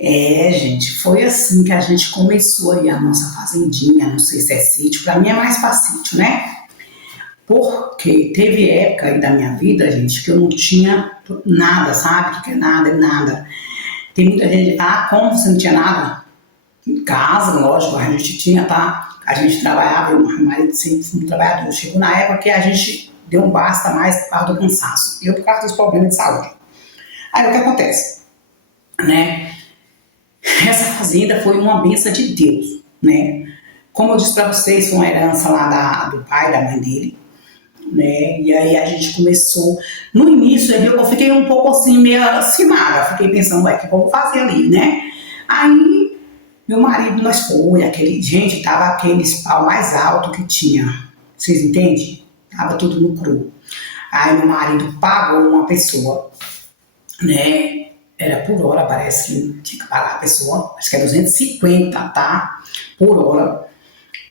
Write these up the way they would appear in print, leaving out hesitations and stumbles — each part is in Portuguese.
Gente, foi assim que a gente começou aí a nossa fazendinha, não sei se é sítio, pra mim é mais pra sítio, né? Porque teve época aí da minha vida, gente, que eu não tinha nada, sabe? Que é nada, é nada. Tem muita gente que fala, como você não tinha nada? Em casa, lógico, a gente tinha, tá? A gente trabalhava, eu e meu marido sempre fomos trabalhadores. Chegou na época que a gente deu um basta mais por causa do cansaço. Eu por causa dos problemas de saúde. Aí o que acontece? Né? Essa fazenda foi uma bênção de Deus, né? Como eu disse para vocês, foi uma herança lá do pai, da mãe dele, né? E aí a gente começou. No início, eu fiquei um pouco assim, meio cismada. Fiquei pensando, ué, o que eu vou fazer ali, né? Aí, meu marido, nós foi, gente, tava aqueles pau mais alto que tinha. Vocês entendem? Tava tudo no cru. Aí meu marido pagou uma pessoa, né? Era por hora, parece que tinha que pagar a pessoa, acho que é 250, tá? Por hora,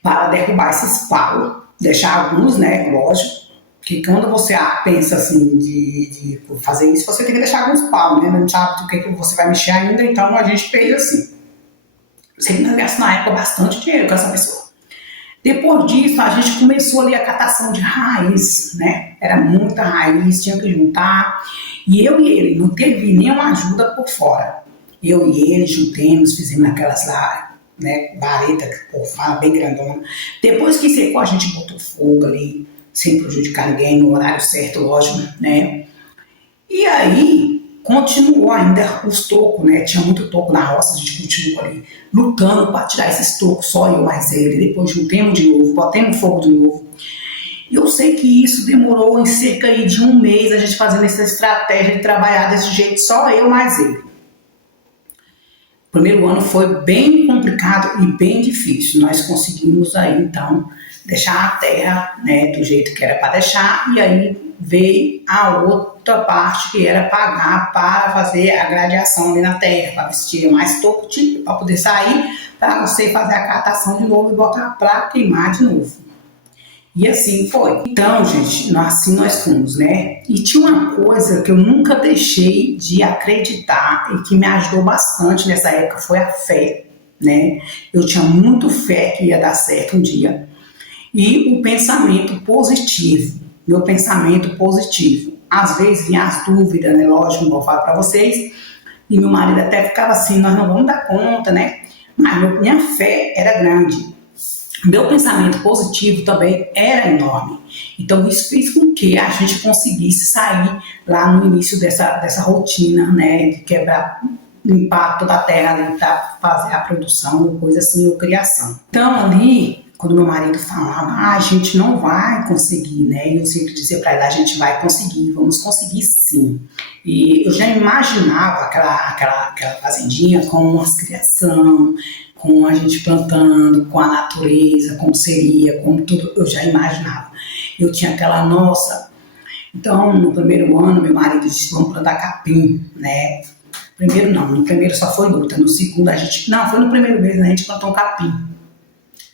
para derrubar esses paus. Deixar alguns, né? Lógico, que quando você pensa assim de fazer isso, você tem que deixar alguns paus, né? Não sabe do que você vai mexer ainda, então a gente fez assim. Sei que nós gastamos na época bastante dinheiro com essa pessoa. Depois disso, a gente começou ali a catação de raiz, né? Era muita raiz, tinha que juntar. E eu e ele, não teve nenhuma ajuda por fora. Eu e ele juntemos, fizemos aquelas lá, né? Vareta, que o povo fala, bem grandona. Depois que secou, a gente botou fogo ali, sem prejudicar ninguém, no horário certo, lógico, né? E aí, continuou ainda os tocos, né? Tinha muito toco na roça, a gente continuou ali lutando para tirar esses tocos, só eu mais ele. Depois juntemos de novo, botemos fogo de novo. E eu sei que isso demorou em cerca de um mês a gente fazendo essa estratégia de trabalhar desse jeito, só eu mais ele. O primeiro ano foi bem complicado e bem difícil. Nós conseguimos aí, então, deixar a terra, né, do jeito que era para deixar, e aí veio a outra parte que era pagar para fazer a gradiação ali na terra, para vestir mais toco, tipo, para poder sair, para você fazer a catação de novo e botar para queimar de novo. E assim foi. Então, gente, assim nós fomos, né? E tinha uma coisa que eu nunca deixei de acreditar e que me ajudou bastante nessa época, foi a fé, né? Eu tinha muito fé que ia dar certo um dia. E o pensamento positivo, meu pensamento positivo. Às vezes vinha as dúvidas, né? Lógico, não vou falar para vocês. E meu marido até ficava assim, nós não vamos dar conta, né? Mas minha fé era grande. Meu pensamento positivo também era enorme. Então isso fez com que a gente conseguisse sair lá no início dessa rotina, né? De quebrar, limpar toda a terra para fazer a produção, coisa assim, ou criação. Então ali, quando meu marido falava, a gente não vai conseguir, né? E eu sempre dizia para ele, a gente vai conseguir, vamos conseguir sim. E eu já imaginava aquela fazendinha com umas criação, com a gente plantando, com a natureza, como seria, como tudo, eu já imaginava. Eu tinha aquela nossa. Então, no primeiro ano, meu marido disse, vamos plantar capim, né? Primeiro não, no primeiro só foi luta, no segundo a gente, não, foi no primeiro mês, né? A gente plantou um capim.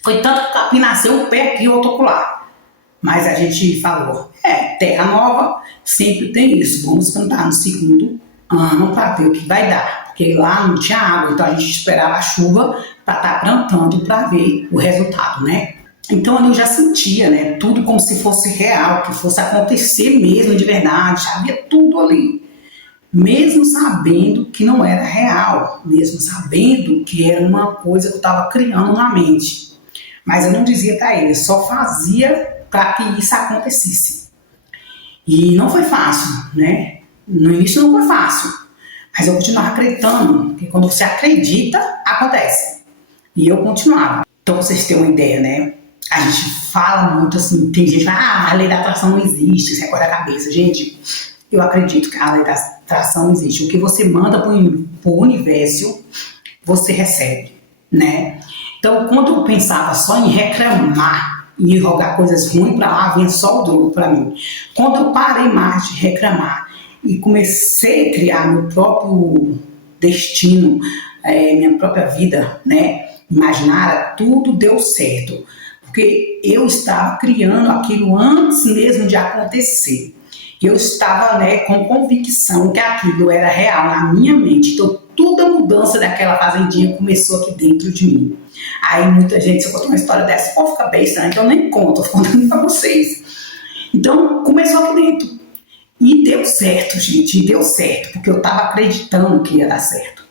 Foi tanto que o capim nasceu um pé aqui e outro lá. Mas a gente falou, terra nova, sempre tem isso, vamos plantar no segundo ano para ver o que vai dar. Porque lá não tinha água, então a gente esperava a chuva para estar plantando para ver o resultado, né? Então ali eu já sentia, né? Tudo como se fosse real, que fosse acontecer mesmo de verdade, havia tudo ali. Mesmo sabendo que não era real, mesmo sabendo que era uma coisa que eu estava criando na mente. Mas eu não dizia para ele, só fazia para que isso acontecesse. E não foi fácil, né? No início não foi fácil. Mas eu continuava acreditando, que quando você acredita, acontece. E eu continuava. Então, vocês têm uma ideia, né? A gente fala muito assim, tem gente que fala, a lei da atração não existe, isso é coisa da cabeça. Gente, eu acredito que a lei da atração não existe. O que você manda para o universo, você recebe, né? Então, quando eu pensava só em reclamar e jogar coisas ruins para lá, vinha só o dobro para mim. Quando eu parei mais de reclamar e comecei a criar meu próprio destino, minha própria vida, né, imaginária, tudo deu certo. Porque eu estava criando aquilo antes mesmo de acontecer. Eu estava, né, com convicção que aquilo era real na minha mente. Então, toda a mudança daquela fazendinha começou aqui dentro de mim. Aí muita gente, se eu contar uma história dessa, pode ficar besta, então eu nem conto, eu tô contando pra vocês. Então, começou aqui dentro. E deu certo, gente, e deu certo, porque eu tava acreditando que ia dar certo.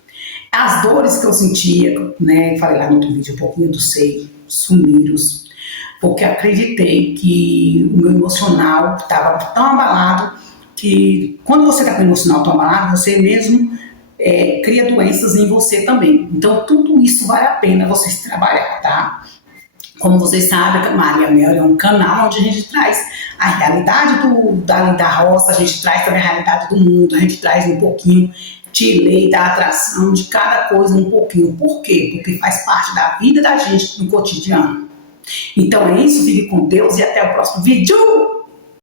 As dores que eu sentia, né, falei lá no outro vídeo um pouquinho do seio, sumiram, porque acreditei que o meu emocional estava tão abalado que quando você está com o emocional tão abalado, você mesmo cria doenças em você também. Então tudo isso vale a pena vocês trabalhar, tá? Como vocês sabem, a Maria Mel é um canal onde a gente traz a realidade da roça, a gente traz também a realidade do mundo, a gente traz um pouquinho de lei, da atração, de cada coisa um pouquinho. Por quê? Porque faz parte da vida da gente no cotidiano. Então é isso, fique com Deus e até o próximo vídeo!